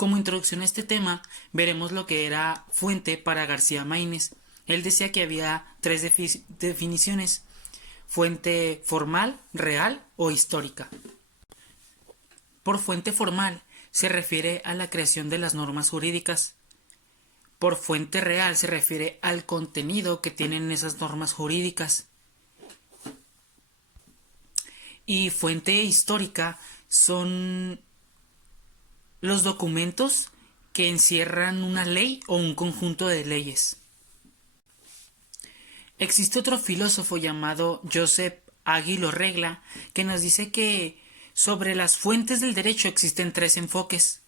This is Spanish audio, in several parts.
Como introducción a este tema, veremos lo que era fuente para García Maínez. Él decía que había tres definiciones: fuente formal, real o histórica. Por fuente formal se refiere a la creación de las normas jurídicas. Por fuente real se refiere al contenido que tienen esas normas jurídicas. Y fuente histórica son los documentos que encierran una ley o un conjunto de leyes. Existe otro filósofo llamado Joseph Aguilo Regla que nos dice que sobre las fuentes del derecho existen tres enfoques.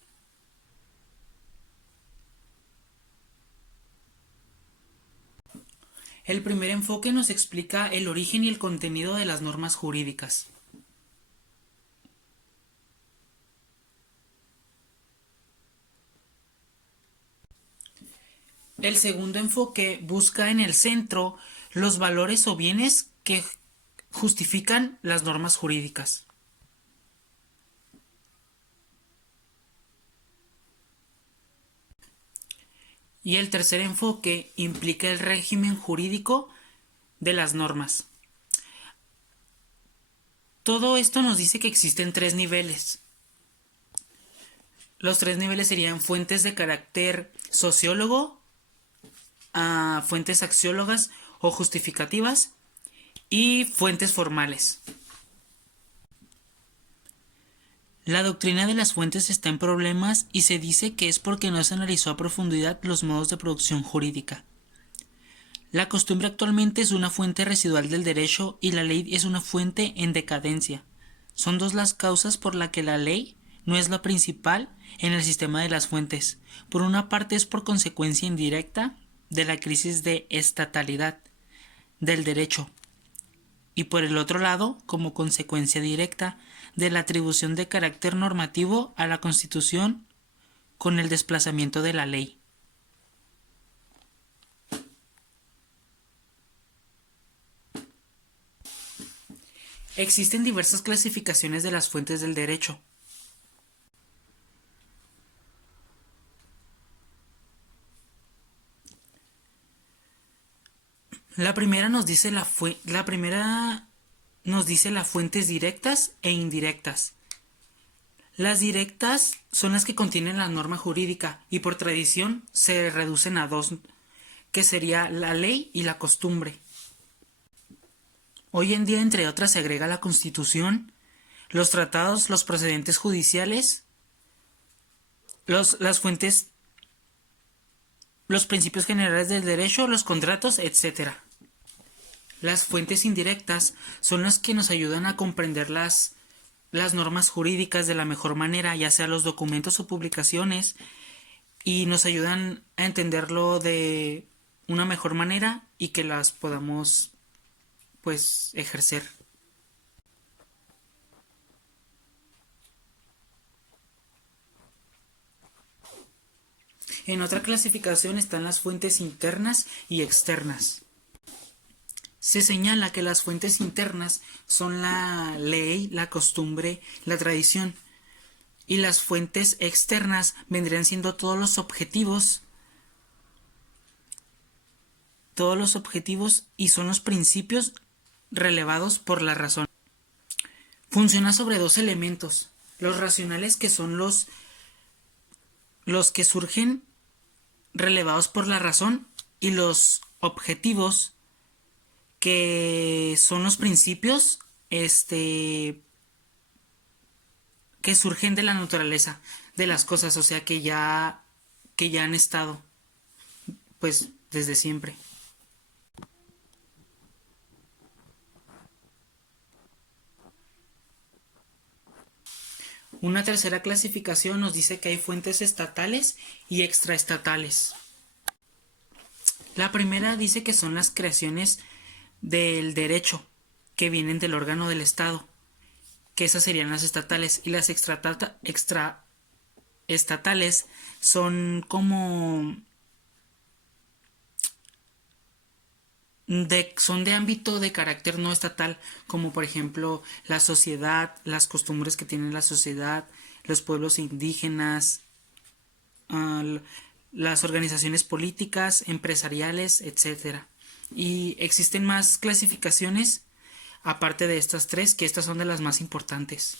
El primer enfoque nos explica el origen y el contenido de las normas jurídicas. El segundo enfoque busca en el centro los valores o bienes que justifican las normas jurídicas. Y el tercer enfoque implica el régimen jurídico de las normas. Todo esto nos dice que existen tres niveles. Los tres niveles serían fuentes de carácter sociólogo, fuentes axiólogas o justificativas y fuentes formales. La doctrina de las fuentes está en problemas y se dice que es porque no se analizó a profundidad los modos de producción jurídica. La costumbre actualmente es una fuente residual del derecho y la ley es una fuente en decadencia. Son dos las causas por las que la ley no es la principal en el sistema de las fuentes. Por una parte es por consecuencia indirecta de la crisis de estatalidad del derecho y por el otro lado como consecuencia directa de la atribución de carácter normativo a la Constitución con el desplazamiento de la ley. Existen diversas clasificaciones de las fuentes del derecho. La primera nos dice las fuentes directas e indirectas. Las directas son las que contienen la norma jurídica y por tradición se reducen a dos, que sería la ley y la costumbre. Hoy en día, entre otras, se agrega la Constitución, los tratados, los procedentes judiciales, las fuentes, los principios generales del derecho, los contratos, etc. Las fuentes indirectas son las que nos ayudan a comprender las normas jurídicas de la mejor manera, ya sea los documentos o publicaciones, y nos ayudan a entenderlo de una mejor manera y que las podamos ejercer. En otra clasificación están las fuentes internas y externas. Se señala que las fuentes internas son la ley, la costumbre, la tradición, y las fuentes externas vendrían siendo todos los objetivos y son los principios relevados por la razón. Funciona sobre dos elementos: los racionales, que son los que surgen relevados por la razón, y los objetivos, que son los principios que surgen de la naturaleza de las cosas, o sea, que ya han estado desde siempre. Una tercera clasificación nos dice que hay fuentes estatales y extraestatales. La primera dice que son las creaciones del derecho que vienen del órgano del Estado, que esas serían las estatales, y las extraestatales son son de ámbito de carácter no estatal, como por ejemplo la sociedad, las costumbres que tiene la sociedad, los pueblos indígenas, las organizaciones políticas, empresariales, etcétera. Y existen más clasificaciones aparte de estas tres, que estas son de las más importantes.